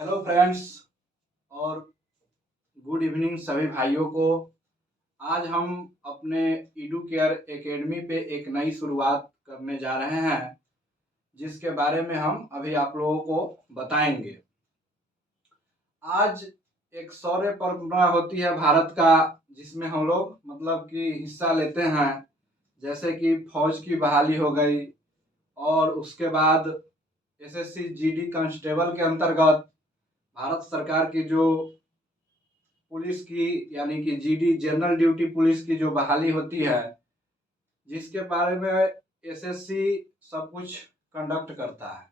Hello friends और good evening सभी भाइयों को। आज हम अपने एडुकेयर एकेडमी पे एक नई शुरुआत करने जा रहे हैं, जिसके बारे में हम अभी आप लोगों को बताएंगे। आज एक शौर्य परंपरा होती है भारत का, जिसमें हम लोग मतलब कि हिस्सा लेते हैं। जैसे कि फौज की बहाली हो गई, और उसके बाद एसएससी जीडी कांस्टेबल के अंतर्गत भारत सरकार की जो पुलिस की यानी कि जीडी जनरल ड्यूटी पुलिस की जो बहाली होती है, जिसके बारे में एसएससी सब कुछ कंडक्ट करता है,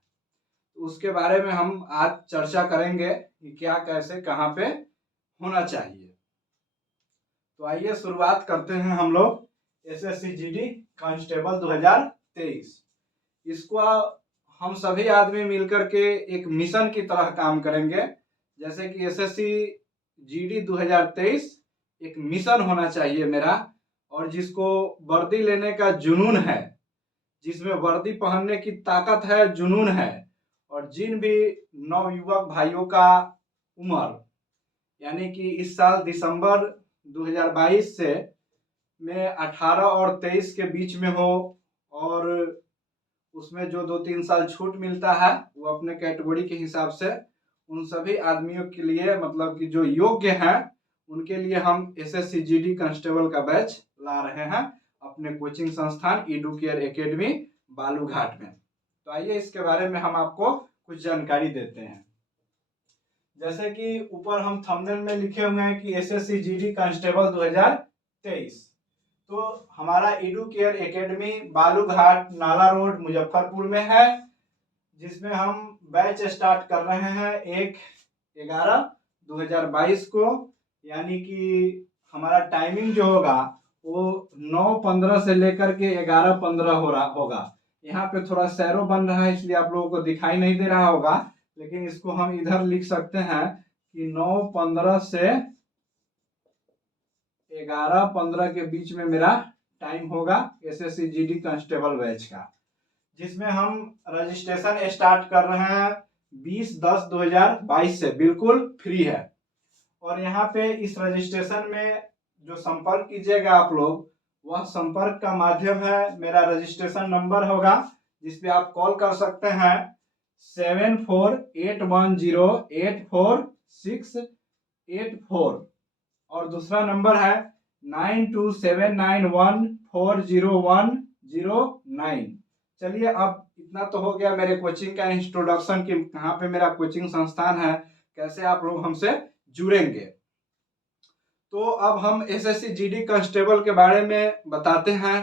तो उसके बारे में हम आज चर्चा करेंगे कि क्या कैसे कहाँ पे होना चाहिए। तो आइए शुरुआत करते हैं हम लोग एसएससी जीडी कांस्टेबल 2023। इसको हम सभी आदमी मिलकर के एक मिशन की तरह काम करेंगे। जैसे कि एसएससी जीडी 2023 एक मिशन होना चाहिए मेरा, और जिसको वर्दी लेने का जुनून है, जिसमें वर्दी पहनने की ताकत है, जुनून है, और जिन भी नवयुवक भाइयों का उम्र यानी कि इस साल दिसंबर 2022 से में 18 और 23 के बीच में हो, और उसमें जो 2-3 साल छूट मिलता है वो अपने कैटेगरी के हिसाब से, उन सभी आदमियों के लिए मतलब कि जो योग्य हैं उनके लिए हम एसएससी जीडी कांस्टेबल का बैच ला रहे हैं अपने कोचिंग संस्थान एडुकेयर एकेडमी बालूघाट में। तो आइए इसके बारे में हम आपको कुछ जानकारी देते हैं। जैसे कि ऊपर हम थंबनेल में लिखे हुए हैं कि एसएससी जीडी कांस्टेबल 2023, तो हमारा एडुकेयर एकेडमी बालूघाट नाला रोड मुजफ्फरपुर में है, जिसमें हम बैच स्टार्ट कर रहे हैं 1/11/2022 को। यानी कि हमारा टाइमिंग जो होगा वो 9:15 से लेकर के 11:15 हो रहा होगा। यहाँ पे थोड़ा सैरो बन रहा है, इसलिए आप लोगों को दिखाई नहीं दे रहा होगा, लेकिन इसको हम इधर लिख सकते हैं कि 9:15 से 11:15 के बीच में मेरा टाइम होगा एसएससी जीडी कांस्टेबल बैच का, जिसमें हम रजिस्ट्रेशन स्टार्ट कर रहे हैं 20/10/2022 से, बिल्कुल फ्री है। और यहाँ पे इस रजिस्ट्रेशन में जो संपर्क कीजिएगा आप लोग, वह संपर्क का माध्यम है, मेरा रजिस्ट्रेशन नंबर होगा जिसपे आप कॉल कर सकते हैं 7481108464, और दूसरा नंबर है 9279140109। चलिए, अब इतना तो हो गया मेरे कोचिंग का इंट्रोडक्शन कि कहाँ पे मेरा कोचिंग संस्थान है, कैसे आप लोग हमसे जुड़ेंगे। तो अब हम एसएससी जीडी कांस्टेबल के बारे में बताते हैं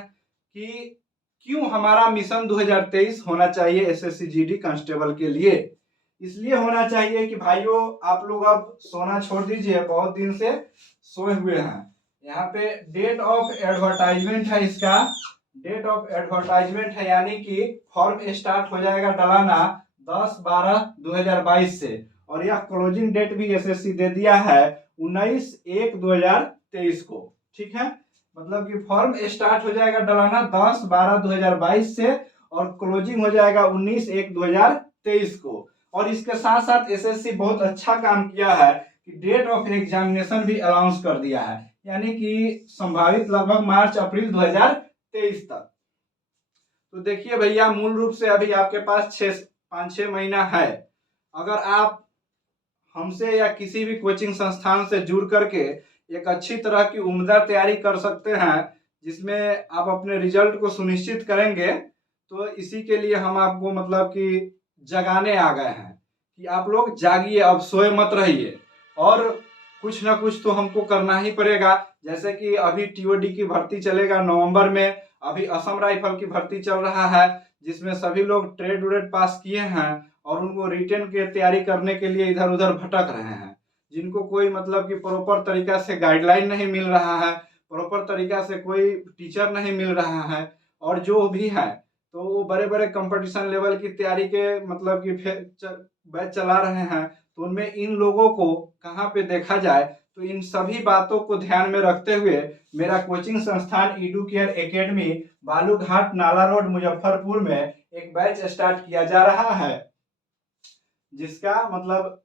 कि क्यों हमारा मिशन 2023 होना चाहिए एसएससी जीडी कांस्टेबल के लिए। इसलिए होना चाहिए कि भाइयों आप लोग अब सोना छोड़ दीजिए, बहुत दिन से सोए हुए हैं। यहाँ पे डेट ऑफ एडवर्टाइजमेंट है, इसका डेट ऑफ एडवर्टाइजमेंट है, यानी कि फॉर्म स्टार्ट हो जाएगा डलाना 10/12/2022 से, और यह क्लोजिंग डेट भी एसएससी दे दिया है 19/1/2023 को। ठीक है, मतलब कि फॉर्म स्टार्ट हो जाएगा डलाना 10/12/2022 से, और क्लोजिंग हो जाएगा 19/1/2023 को। और इसके साथ साथ एसएससी बहुत अच्छा काम किया है कि डेट ऑफ एग्जामिनेशन भी अनाउंस कर दिया है, यानी कि संभावित लगभग मार्च अप्रैल 2023 तक। तो देखिए भैया, मूल रूप से अभी आपके पास 5-6 महीना है। अगर आप हमसे या किसी भी कोचिंग संस्थान से जुड़ करके एक अच्छी तरह की उम्दा तैयारी कर सकते हैं, जिसमें आप अपने रिजल्ट को सुनिश्चित करेंगे, तो इसी के लिए हम आपको मतलब कि जगाने आ गए हैं कि आप लोग जागिए, अब सोए मत रहिए, और कुछ ना कुछ तो हमको करना ही पड़ेगा। जैसे कि अभी टीओडी की भर्ती चलेगा नवंबर में, अभी असम राइफल की भर्ती चल रहा है, जिसमें सभी लोग ट्रेड व्रेड पास किए हैं और उनको रिटर्न की तैयारी करने के लिए इधर उधर भटक रहे हैं, जिनको कोई मतलब कि प्रॉपर तरीका से गाइडलाइन नहीं मिल रहा है, प्रॉपर तरीका से कोई टीचर नहीं मिल रहा है, और जो भी है तो वो बड़े बड़े कंपटीशन लेवल की तैयारी के मतलब कि बैच चला रहे हैं। तो उनमें इन लोगों को कहाँ पे देखा जाए, तो इन सभी बातों को ध्यान में रखते हुए मेरा कोचिंग संस्थान एडुकेयर एकेडमी बालूघाट नाला रोड मुजफ्फरपुर में एक बैच स्टार्ट किया जा रहा है, जिसका मतलब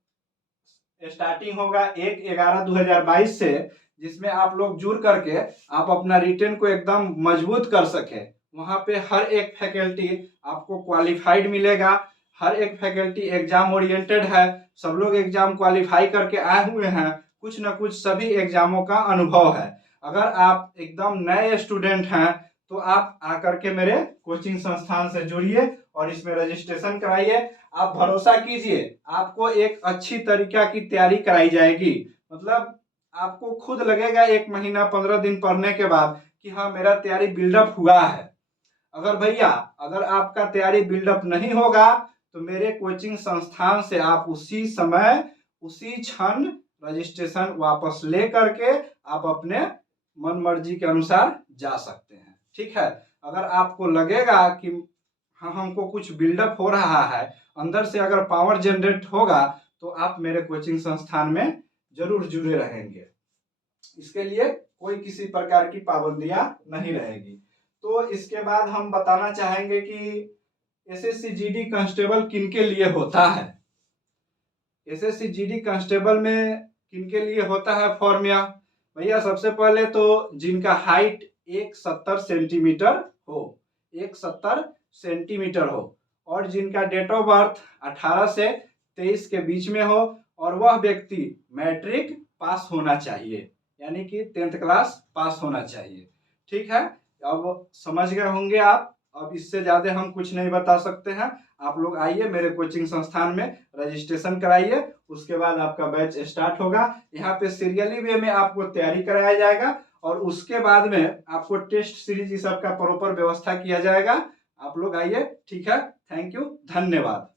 स्टार्टिंग होगा 1/11/2022 से, जिसमें आप लोग जुड़ करके आप अपना रिटेन को एकदम मजबूत कर सके। वहाँ पे हर एक फैकल्टी आपको क्वालिफाइड मिलेगा, हर एक फैकल्टी एग्जाम ओरिएंटेड है, सब लोग एग्जाम क्वालिफाई करके आए हुए हैं, कुछ न कुछ सभी एग्जामों का अनुभव है। अगर आप एकदम नए स्टूडेंट हैं तो आप आकर के मेरे कोचिंग संस्थान से जुड़िए और इसमें रजिस्ट्रेशन कराइए। आप भरोसा कीजिए, आपको एक अच्छी तरीका की तैयारी कराई जाएगी। मतलब आपको खुद लगेगा 1 महीना 15 दिन पढ़ने के बाद कि हाँ मेरा तैयारी बिल्डअप हुआ है। अगर भैया अगर आपका तैयारी बिल्डअप नहीं होगा तो मेरे कोचिंग संस्थान से आप उसी समय उसी क्षण रजिस्ट्रेशन वापस ले करके आप अपने मन मर्जी के अनुसार जा सकते हैं। ठीक है, अगर आपको लगेगा कि हाँ हमको कुछ बिल्डअप हो रहा है, अंदर से अगर पावर जनरेट होगा, तो आप मेरे कोचिंग संस्थान में जरूर जुड़े रहेंगे। इसके लिए कोई किसी प्रकार की पाबंदियां नहीं रहेगी। तो इसके बाद हम बताना चाहेंगे कि एसएससी जीडी कांस्टेबल किनके लिए होता है। एसएससी जीडी कांस्टेबल में किनके लिए होता है फॉर्मिया। भैया सबसे पहले तो जिनका हाइट 170 सेंटीमीटर हो, 170 सेंटीमीटर हो, और जिनका डेट ऑफ बर्थ 18 से 23 के बीच में हो, और वह व्यक्ति मैट्रिक पास होना चाहिए, यानी कि 10th क्लास पास होना चाहिए। ठीक है, अब समझ गए होंगे आप। अब इससे ज्यादा हम कुछ नहीं बता सकते हैं। आप लोग आइए मेरे कोचिंग संस्थान में रजिस्ट्रेशन कराइए, उसके बाद आपका बैच स्टार्ट होगा। यहाँ पे सीरियली वे में आपको तैयारी कराया जाएगा और उसके बाद में आपको टेस्ट सीरीज इस सब का प्रॉपर व्यवस्था किया जाएगा। आप लोग आइए। ठीक है, थैंक यू, धन्यवाद।